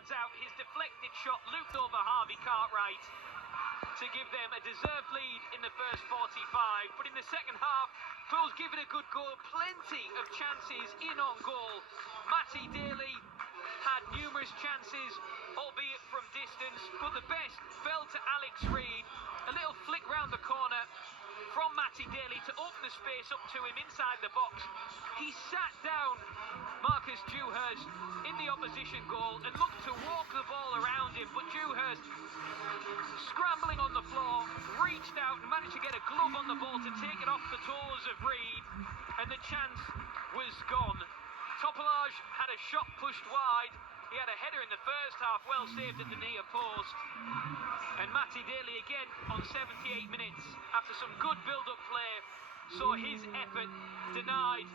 yards out. His deflected shot looped over Harvey Cartwright to give them a deserved lead in the first 45. But in the second half, Pools give it a good go. Plenty of chances in on goal. Matty Daly had numerous chances, albeit from distance, but the best fell to Alex Reid. A little flick round the corner from Matty Daly to open the space up to him inside the box. He sat down Marcus Dewhurst in the opposition goal and looked to walk the ball around him, but Dewhurst, scrambling on the floor, reached out and managed to get a glove on the ball to take it off the toes of Reid, and the chance was gone. Topolage had a shot pushed wide. He had a header in the first half, well saved at the near post. And Matty Daly again on 78 minutes, after some good build-up play, saw his effort denied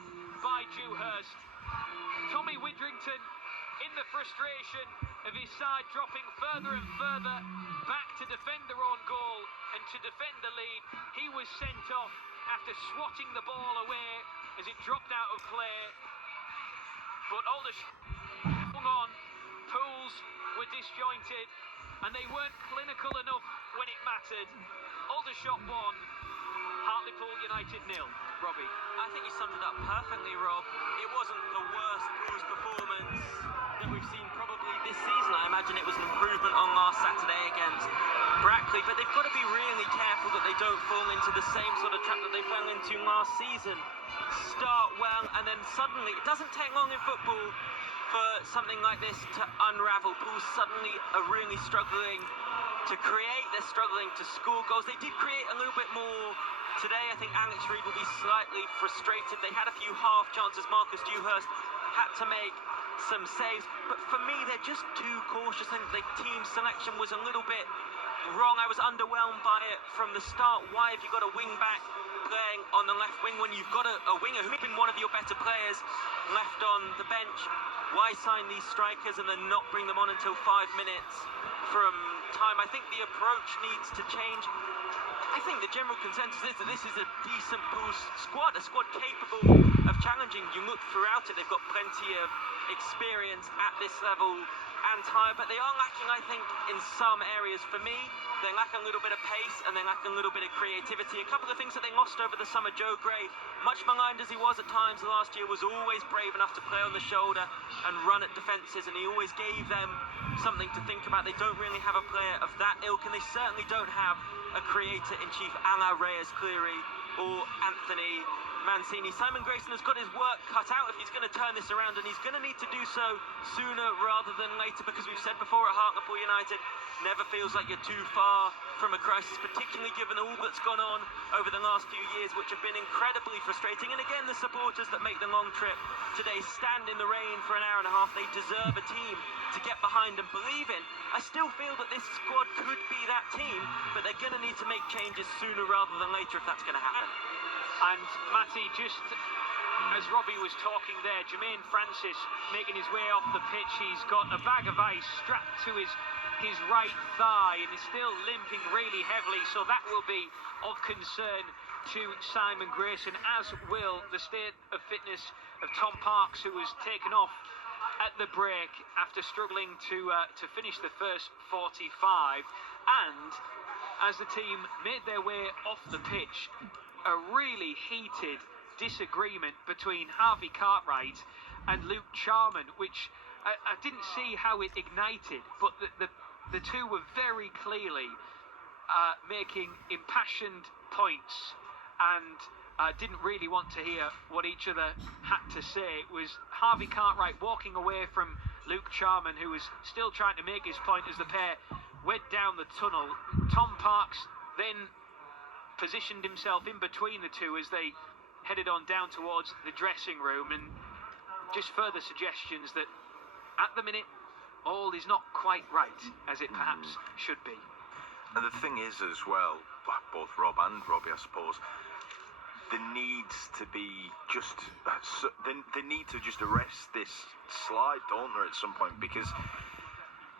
by Dewhurst. Tommy Widrington, in the frustration of his side dropping further and further back to defend their own goal and to defend the lead, he was sent off after swatting the ball away as it dropped out of play. But Aldershot hung on. Pools were disjointed and they weren't clinical enough when it mattered. Aldershot won, Hartlepool United 0. Robbie? I think you summed it up perfectly, Rob. It wasn't the worst Pools performance that we've seen probably this season. I imagine it was an improvement on last Saturday against Brackley, but they've got to be really careful that they don't fall into the same sort of trap that they fell into last season. Start well and then suddenly, it doesn't take long in football for something like this to unravel. Pools suddenly are really struggling to create, they're struggling to score goals. They did create a little bit more today. I think Alex Reid will be slightly frustrated. They had a few half chances. Marcus Dewhurst had to make some saves, but for me they're just too cautious. I think the team selection was a little bit wrong. I was underwhelmed by it from the start. Why have you got a wing back playing on the left wing when you've got a winger who's been one of your better players left on the bench? Why sign these strikers and then not bring them on until 5 minutes from time? I think the approach needs to change. I think the general consensus is that this is a decent Pools squad, a squad capable of challenging. You look throughout it, they've got plenty of experience at this level and higher, but they are lacking, I think, in some areas. For me, they lack a little bit of pace and they lack a little bit of creativity. A couple of things that they lost over the summer. Joe Gray, much maligned as he was at times last year, was always brave enough to play on the shoulder and run at defences, and he always gave them something to think about. They don't really have a player of that ilk, and they certainly don't have a creator-in-chief a la Reyes Cleary or Anthony Mancini. Simon Grayson has got his work cut out if he's going to turn this around, and he's going to need to do so sooner rather than later, because we've said before at Hartlepool United, never feels like you're too far from a crisis, particularly given all that's gone on over the last few years, which have been incredibly frustrating. And again, the supporters that make the long trip today stand in the rain for an hour and a half. They deserve a team to get behind and believe in. I still feel that this squad could be that team, but they're going to need to make changes sooner rather than later if that's going to happen. And Matty, just as Robbie was talking there, Jermaine Francis making his way off the pitch. He's got a bag of ice strapped to his right thigh and is still limping really heavily, so that will be of concern to Simon Grayson, as will the state of fitness of Tom Parks, who was taken off at the break after struggling to finish the first 45. And as the team made their way off the pitch, a really heated disagreement between Harvey Cartwright and Luke Charman, which I didn't see how it ignited, but the two were very clearly making impassioned points and didn't really want to hear what each other had to say. It was Harvey Cartwright walking away from Luke Charman, who was still trying to make his point as the pair went down the tunnel. Tom Parks then positioned himself in between the two as they headed on down towards the dressing room, and just further suggestions that at the minute all is not quite right as it perhaps should be. And the thing is as well, both Rob and Robbie, I suppose, there needs to be just they need to just arrest this slide, don't there, at some point, because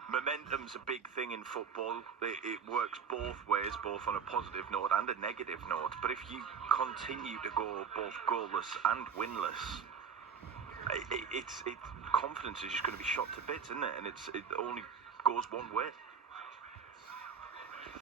momentum's a big thing in football. It works both ways, both on a positive note and a negative note. But if you continue to go both goalless and winless, confidence is just going to be shot to bits, isn't it? And it only goes one way.